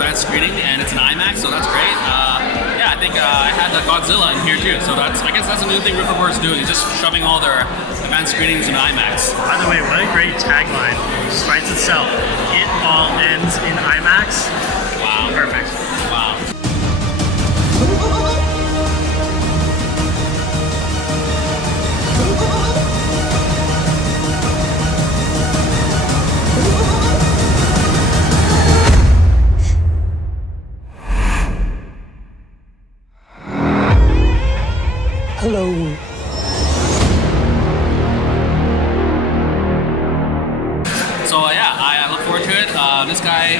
advanced screening, and it's an IMAX, so that's great. Yeah, I think I had the Godzilla in here too, so I guess that's a new thing Riverboard's doing. Is just shoving all their advanced screenings in IMAX. By the way, what a great tagline. Just writes itself. It all ends in IMAX. Wow. Perfect. Wow. Hello. So yeah, I look forward to it. This guy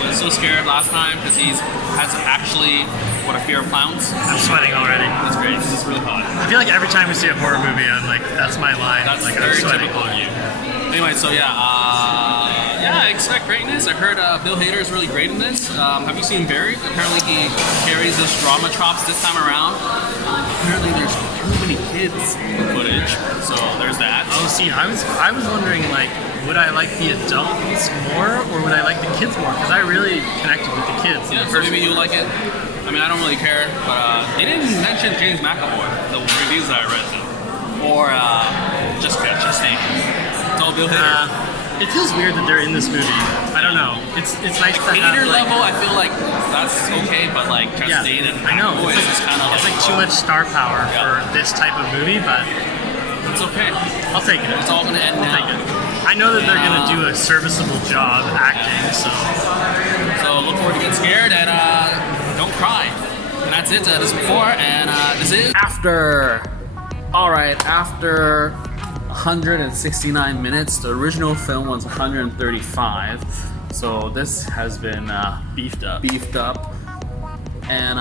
was so scared last time because he has actually a fear of clowns. I'm sweating already. That's great. This is really hot. I feel like every time we see a horror movie, I'm like, that's my line. That's like, very typical of you. Anyway, so yeah, I expect greatness. I heard Bill Hader is really great in this. Have you seen Buried? Apparently he carries his drama chops this time around. Apparently there's too many kids in the footage, so there's that. Oh, see, I was wondering, like, would I like the adults more or would I like the kids more? Because I really connected with the kids. Yeah, so maybe you like it. I mean, I don't really care, but they didn't mention James McAvoy, the reviews that I read, or Jessica Chastain. It's all Bill Hader. It feels weird that they're in this movie. I don't know. It's nice to have, Hader like, level, I feel like that's okay, but like Chastain and I know. McAvoy is kind of it's like too much star power for this type of movie, but it's okay. I'll take it. It's all gonna end I'll now. take it. I know that they're gonna do a serviceable job acting, so look forward to getting scared and don't cry. And that's it. This is before, and this is after. All right, after 169 minutes. The original film was 135, so this has been beefed up, and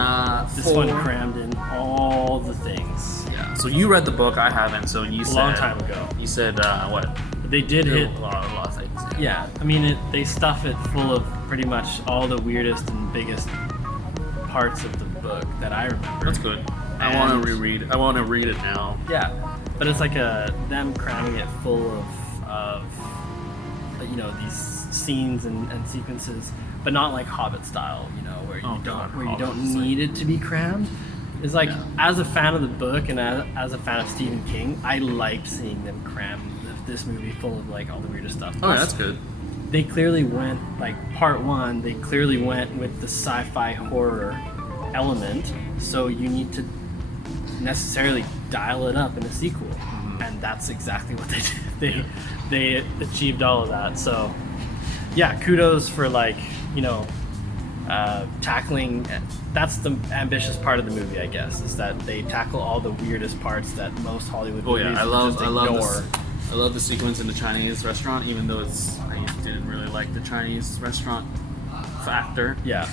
this one crammed in all the things. Yeah. So you read the book, I haven't. So you said a long time ago. You said what? They did hit a lot of things. Yeah, I mean they stuff it full of pretty much all the weirdest and biggest parts of the book that I remember. That's good. I want to reread. I want to read it now. Yeah, but it's like them cramming it full of these scenes and sequences, but not like Hobbit style, where you don't need it to be crammed. It's like, as a fan of the book and as a fan of Stephen King, I liked seeing them cram this movie full of like all the weirdest stuff. Oh, yeah, that's good. They clearly went, like part one, they clearly went with the sci-fi horror element, so you need to necessarily dial it up in a sequel, and that's exactly what they did. They achieved all of that. So yeah, kudos for tackling. That's the ambitious part of the movie, I guess, is that they tackle all the weirdest parts that most Hollywood movies I love ignore. I love the sequence in the Chinese restaurant, even though I didn't really like the Chinese restaurant factor. Yeah.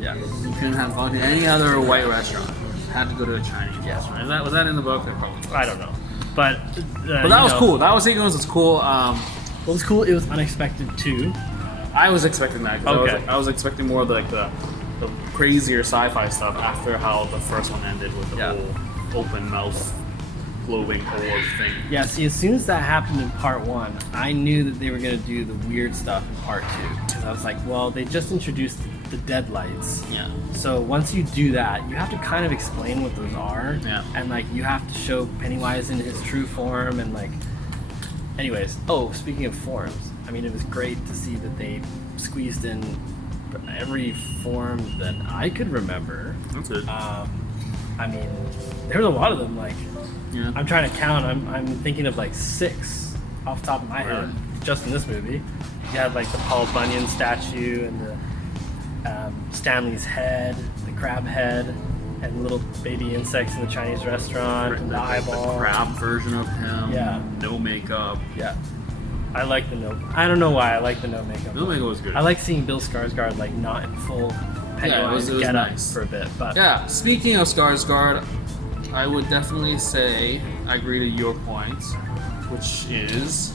Yeah. You couldn't have gone to any other white restaurant. You had to go to a Chinese restaurant. Was that in the book? I don't know. But that was cool. That sequence was cool. It was cool. It was unexpected too. I was expecting that. Okay. I was expecting more of the crazier sci-fi stuff after how the first one ended with the whole open mouth, glowing orb thing. Yeah, see, as soon as that happened in part one, I knew that they were going to do the weird stuff in part two. Because I was like, well, they just introduced the deadlights. Yeah. So once you do that, you have to kind of explain what those are. Yeah. And like, you have to show Pennywise in his true form and like... Anyways, speaking of forms, I mean, it was great to see that they squeezed in every form that I could remember. That's good. I mean, there was a lot of them. Like, I'm trying to count. I'm thinking of like 6 off the top of my head, just in this movie. You had like the Paul Bunyan statue and the Stanley's head, the crab head, and little baby insects in the Chinese restaurant, and the eyeball. The crab version of him. Yeah. No makeup. Yeah. I like the no. I don't know why I like the no makeup. No makeup was good. I like seeing Bill Skarsgård like not in full Pennywise it was get nice. up for a bit. But yeah, speaking of Skarsgård, I would definitely say I agree to your points, which is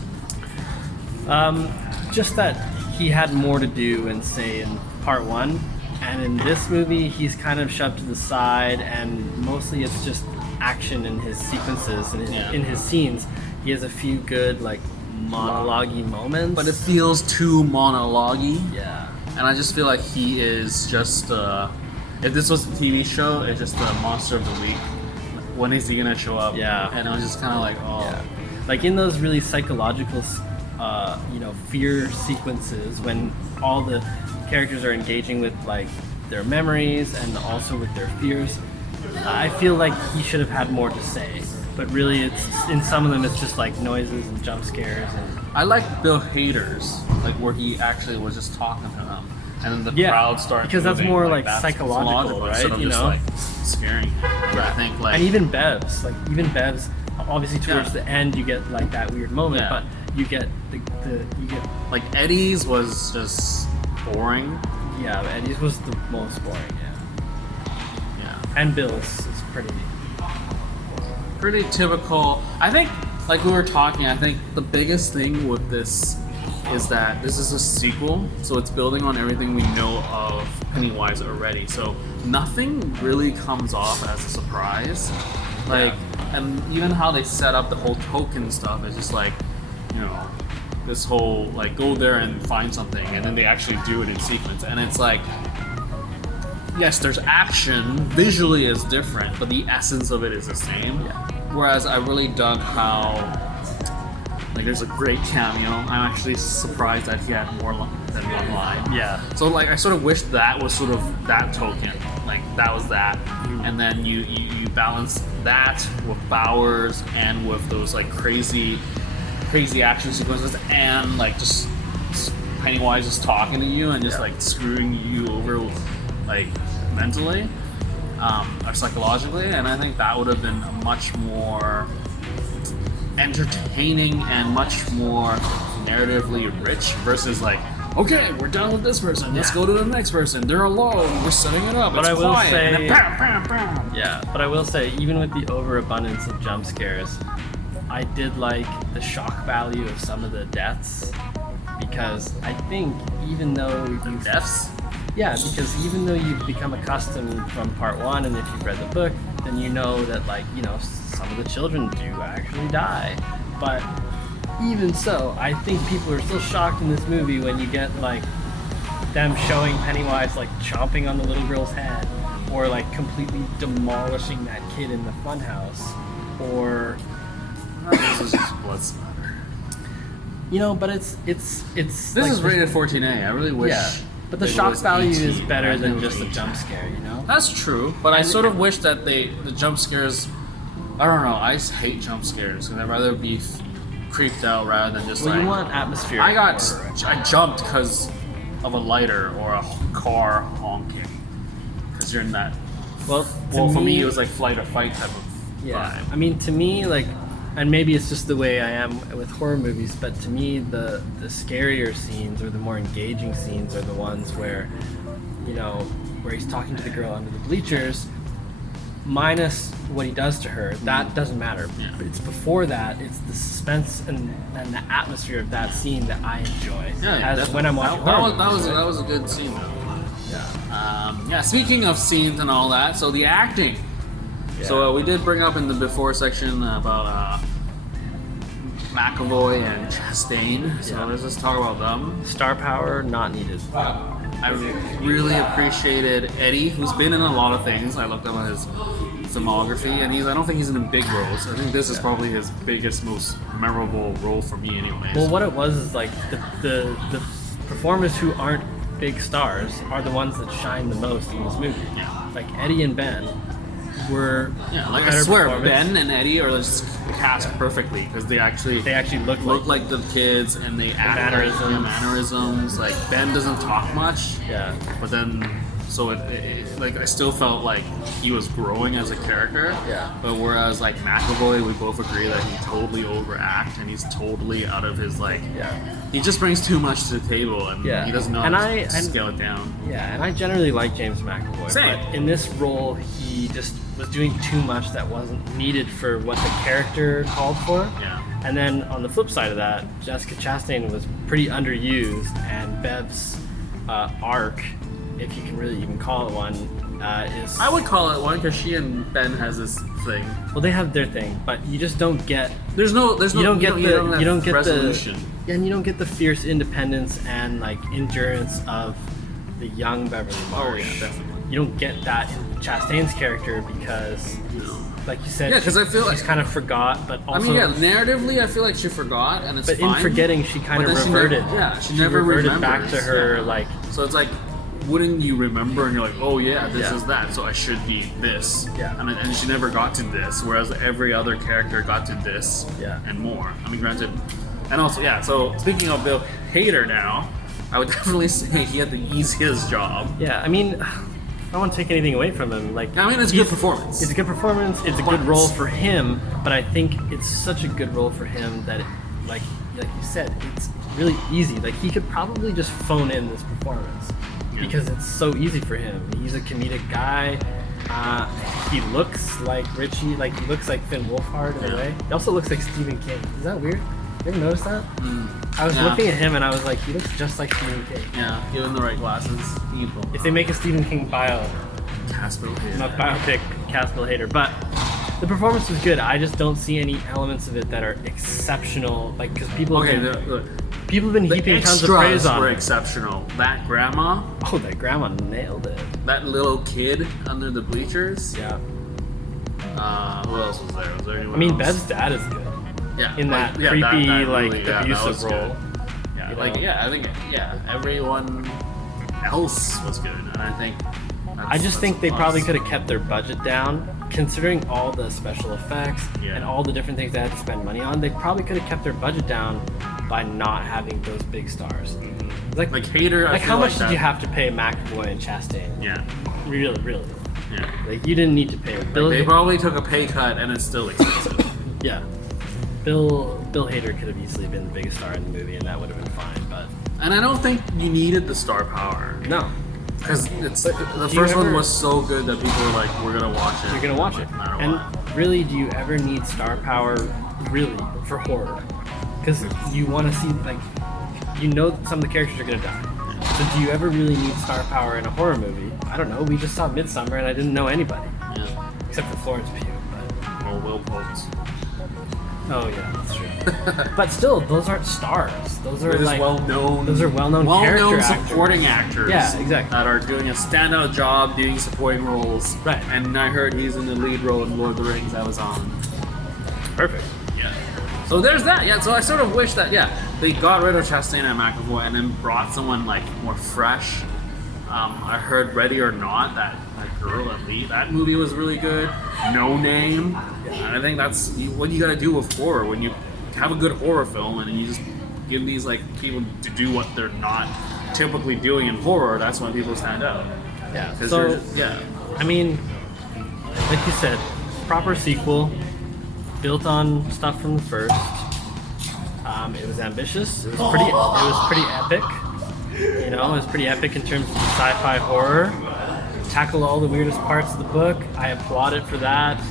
just that he had more to do in say in part one, and in this movie he's kind of shoved to the side, and mostly it's just action in his sequences and in his scenes. He has a few good like monologue-y moments. But it feels too monologue-y. Yeah. And I just feel like he is just, if this was a TV show, it's just the monster of the week. When is he gonna show up? Yeah. And I was just kind of like, oh. Yeah. Like in those really psychological, fear sequences when all the characters are engaging with like their memories and also with their fears, I feel like he should have had more to say. But really, it's in some of them, it's just like noises and jump scares. And I like Bill Hader's, like where he actually was just talking to them, and then the crowd started because that's moving, more like that's psychological, right? Instead of just like scaring. But I think like and even Bev's, obviously towards the end you get like that weird moment, but you get you get like Eddie's was just boring. Yeah, Eddie's was the most boring. Yeah. And Bill's is pretty typical. I think, like we were talking, I think the biggest thing with this is that this is a sequel, so it's building on everything we know of Pennywise already. So nothing really comes off as a surprise. Like, and even how they set up the whole token stuff is just like, you know, this whole like go there and find something, and then they actually do it in sequence, and it's like, yes, there's action, visually is different, but the essence of it is the same. Yeah. Whereas I really dug how, like, there's a great cameo. I'm actually surprised that he had more than one line. Yeah. So, like, I sort of wish that was sort of that token. Like, that was that. And then you balance that with Bowers and with those, like, crazy action sequences and, like, just Pennywise just talking to you and just, like, screwing you over, like, mentally or psychologically, and I think that would have been much more entertaining and much more narratively rich versus like, okay, we're done with this person, let's go to the next person, they're alone, we're setting it up, but it's quiet, say, and then bam, bam, bam. Yeah, but I will say, even with the overabundance of jump scares, I did like the shock value of some of the deaths, because I think even though deaths? Yeah, because even though you've become accustomed from part one, and if you've read the book, then you know that, like, you know, some of the children do actually die. But even so, I think people are still shocked in this movie when you get, like, them showing Pennywise, like, chomping on the little girl's head, or, like, completely demolishing that kid in the funhouse, or... This is just blood splatter. You know, but it's This like, is rated 14A, I really wish... Yeah. But the shock value is better than just a jump scare, you know? That's true, but I sort of wish that the jump scares, I don't know, I just hate jump scares, because I'd rather be creeped out rather than just you want atmosphere. I jumped because of a lighter or a car honking, because you're in that, well, for me it was like flight or fight type of vibe. I mean, to me, like, and maybe it's just the way I am with horror movies, but to me, the scarier scenes or the more engaging scenes are the ones where, you know, where he's talking to the girl under the bleachers, minus what he does to her, that doesn't matter. Yeah. But it's before that, it's the suspense and the atmosphere of that scene that I enjoy. As when I'm watching horror movies, that was a good scene, though. Yeah. Speaking of scenes and all that, so the acting. Yeah. So we did bring up in the before section about McAvoy and Chastain. So let's just talk about them. Star power not needed. I really appreciated Eddie, who's been in a lot of things. I looked up at his filmography, and I don't think he's in big roles. I think this is probably his biggest, most memorable role for me, anyways. Well, what it was is like the performers who aren't big stars are the ones that shine the most in this movie. Yeah. Like Eddie and Ben were like I swear, Ben and Eddie are just cast perfectly because they actually look like the kids, and they act mannerisms. Like Ben doesn't talk much, but then so it like I still felt like he was growing as a character. Yeah. But whereas like McAvoy, we both agree that he totally overact and he's totally out of his like. Yeah. He just brings too much to the table, and he doesn't know how to scale it down. Yeah, and I generally like James McAvoy. Same. But in this role, he just was doing too much that wasn't needed for what the character called for. Yeah. And then on the flip side of that, Jessica Chastain was pretty underused, and Bev's arc, if you can really even call it one, is. I would call it one because she and Ben has this thing. Well, they have their thing, but you just don't get. You don't get resolution. And you don't get the fierce independence and like endurance of the young Beverly Marsh. Oh yeah, definitely. You don't get that in Chastain's character because, like you said, because I feel she's kind of forgot, but also. I mean, narratively, I feel like she forgot, and it's but fine. in forgetting, she kind of reverted. She never reverted back to her like. So it's like, wouldn't you remember? And you're like, oh yeah, this is that, so I should be this. Yeah. And she never got to this, whereas every other character got to this. Yeah. And more. I mean, granted, and also So speaking of Bill Hader now, I would definitely say he had the easiest job. Yeah, I mean, I don't want to take anything away from him. Like, I mean, it's a good performance. It's a good performance. It's a good role for him, but I think it's such a good role for him that, like you said, it's really easy. Like, he could probably just phone in this performance because it's so easy for him. He's a comedic guy. He looks like Richie. Like, he looks like Finn Wolfhard in a way. He also looks like Stephen King. Is that weird? You ever noticed that? I was looking at him and I was like, he looks just like Stephen King. Yeah, given the right glasses. If they make a Stephen King bio, Not biopic, cast Bill Hader. But the performance was good. I just don't see any elements of it that are exceptional. Like, because people have been heaping tons of praise on it. Were exceptional. That grandma. Oh, that grandma nailed it. That little kid under the bleachers. Yeah. Who else was there? Was there anyone I mean, else? Bev's dad is good. Yeah. In that creepy, abusive role. Yeah, You know? I think everyone else was good, and I think. I just think they probably could have kept their budget down, considering all the special effects and all the different things they had to spend money on. They probably could have kept their budget down by not having those big stars. Like Hader. Like, how much did you have to pay McAvoy and Chastain? Yeah. Really. Yeah. Like, you didn't need to pay. They probably took a pay cut, and it's still expensive. Yeah. Bill Hader could have easily been the biggest star in the movie, and that would have been fine. And I don't think you needed the star power. No. Because the first one was so good that people were like, we're going to watch it. You're going to watch it. No matter And what. really, do you ever need star power, really, for horror? Because you want to see, like, you know that some of the characters are going to die. So do you ever really need star power in a horror movie? I don't know. We just saw Midsommar, and I didn't know anybody. Yeah. Except for Florence Pugh. But... Well, Will Poults. Oh yeah, that's true. But still, those aren't stars. Those are like well-known. Those are well-known character supporting actors. Yeah, exactly. That are doing a standout job doing supporting roles. Right. And I heard he's in the lead role in Lord of the Rings. That was on. Perfect. Yeah. So there's that. Yeah. So I sort of wish that they got rid of Chastain and McAvoy and then brought someone like more fresh. I heard Ready or Not, that girl at lead. That movie was really good. No Name. And I think that's what you got to do with horror. When you have a good horror film and you just give these like people to do what they're not typically doing in horror, that's when people stand out. Yeah. So I mean, like you said, proper sequel, built on stuff from the first. It was ambitious. It was pretty epic. You know, it was pretty epic in terms of the sci-fi horror. Tackled all the weirdest parts of the book. I applaud it for that.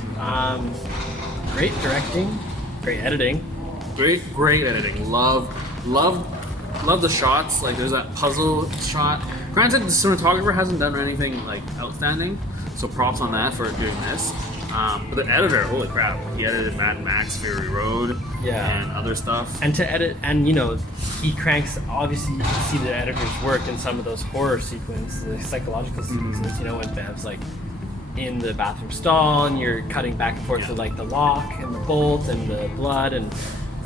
Great directing, great editing. Great editing. Love the shots. Like, there's that puzzle shot. Granted, the cinematographer hasn't done anything like outstanding, so props on that for doing this. But the editor, holy crap, he edited Mad Max Fury Road and other stuff. And to edit, and you know, he cranks, obviously you can see the editor's work in some of those horror sequences, the psychological sequences, you know, when Bev's like in the bathroom stall and you're cutting back and forth with like the lock and the bolt and the blood and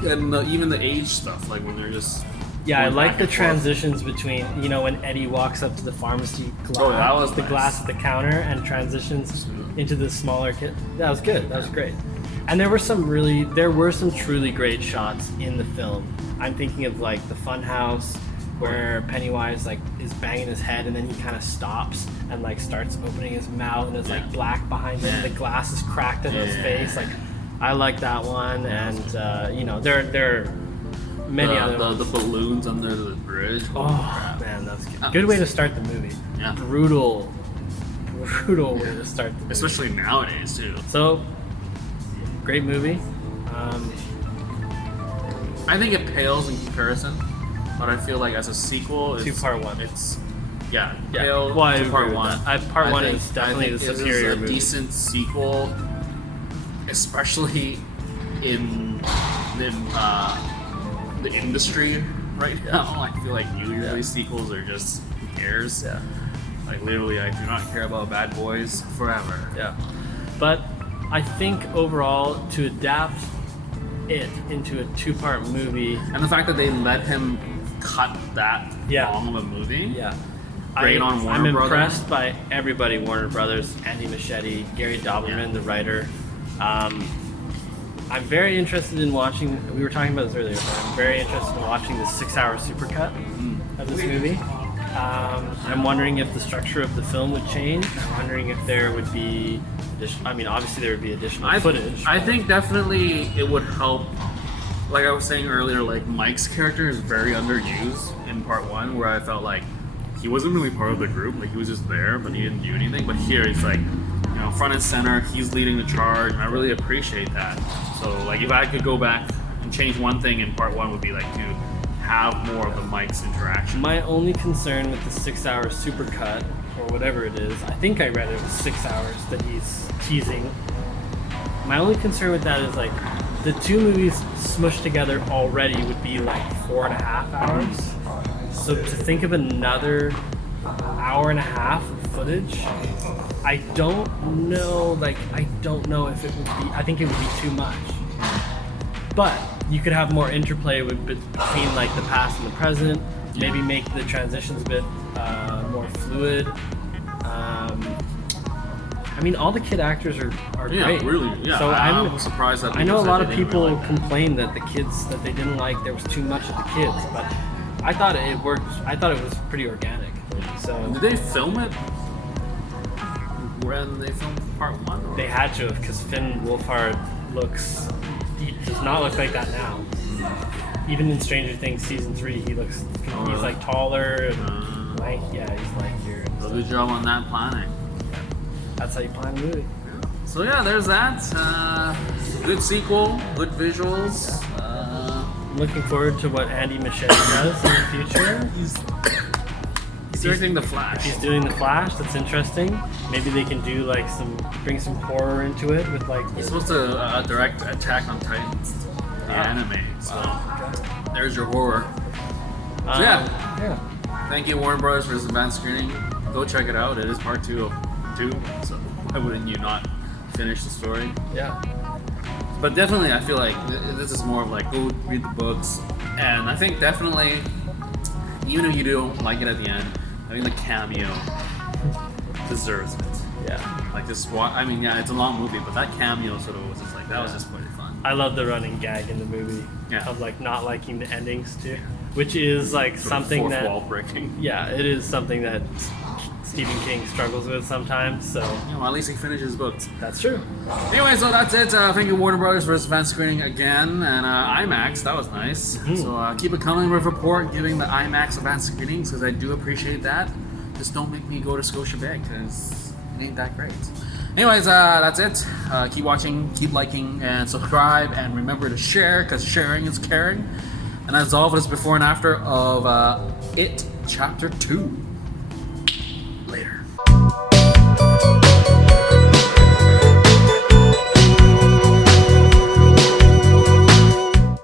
even the age stuff, like when they're just... Yeah, I like the transitions between, you know, when Eddie walks up to the pharmacy glass, that was the nice. glass at the counter and transitions into the smaller kid. That was good. That was great. And there were some truly great shots in the film. I'm thinking of like the Funhouse where Pennywise like is banging his head and then he kind of stops and like starts opening his mouth and it's like black behind him. The glass is cracked in his face. Like, I like that one. And you know, there are many other ones. The balloons under the bridge. Oh man, that's good. Good way to start the movie. Yeah. Brutal way to start the movie. Especially nowadays too. So, great movie. I think it pales in comparison, but I feel like as a sequel, Two-part one. It's Yeah. Yeah. Hail Well, I to agree part with one. that. Part one is definitely the superior It is a movie. decent sequel, especially in the industry right now. I feel like usually sequels are just who cares. Yeah. Like literally, I do not care about Bad Boys forever. Yeah. But I think overall, to adapt it into a 2-part movie. And the fact that they let him cut that Yeah. long of a movie. Yeah. Great on Warner I'm Brothers. impressed by everybody, Warner Brothers, Andy Muschietti, Gary Dauberman, the writer. I'm very interested in watching, we were talking about this earlier, but I'm very interested in watching the 6-hour supercut of this movie. I'm wondering if the structure of the film would change. I'm wondering if there would be, obviously there would be additional footage. I think definitely it would help. Like I was saying earlier, like Mike's character is very underused in part one, where I felt like he wasn't really part of the group. Like he was just there, but he didn't do anything. But here he's like, front and center. He's leading the charge, and I really appreciate that. So like if I could go back and change one thing in part one, would be like to have more of the Mike's interaction. My only concern with the 6-hour supercut, or whatever it is, I think I read it was 6 hours that he's teasing. My only concern with that is like the two movies smushed together already would be like 4.5 hours. So to think of another hour and a half of footage, I don't know if it would be, I think it would be too much. But you could have more interplay between like the past and the present, maybe make the transitions a bit more fluid. All the kid actors are great. Really. Yeah, So I'm surprised that I know a lot of they didn't people really like that. complain that the kids, that they didn't like, there was too much of the kids, but I thought it worked. I thought it was pretty organic. So Did they film it when they filmed part one? Or? they had to have, because Finn Wolfhard he does not look like that now. Even in Stranger Things season 3, he's like taller and lank. Yeah, he's lankier. and So stuff. good job on that planning. That's how you plan a movie. So yeah, there's that. Good sequel, good visuals. I'm looking forward to what Andy Muschietti does in the future. He's directing The Flash. If he's doing The Flash, that's interesting. Maybe they can do like bring some horror into it with like. He's supposed to direct Attack on Titans, the anime. So there's your horror. So yeah. Thank you, Warner Bros. For this advanced screening. Go check it out. It is part 2 of 2. So why wouldn't you not finish the story? Yeah. But definitely, I feel like this is more of like, go read the books. And I think definitely, even if you don't like it at the end, I think the cameo deserves it. Yeah. Like this, it's a long movie, but that cameo sort of was just like, that was just quite fun. I love the running gag in the movie of like not liking the endings too, which is like Sort of something fourth that wall breaking. Yeah, it is something that Stephen King struggles with sometimes. So At least he finishes books. that's true. Anyway, so that's it. Thank you, Warner Brothers, for this event screening again. And IMAX, that was nice. So keep it coming with report giving the IMAX event screenings, because I do appreciate that. Just don't make me go to Scotiabank, because it ain't that great. Anyways, that's it. Keep watching, keep liking, and subscribe. And remember to share, because sharing is caring. And that's all for this before and after of It Chapter 2.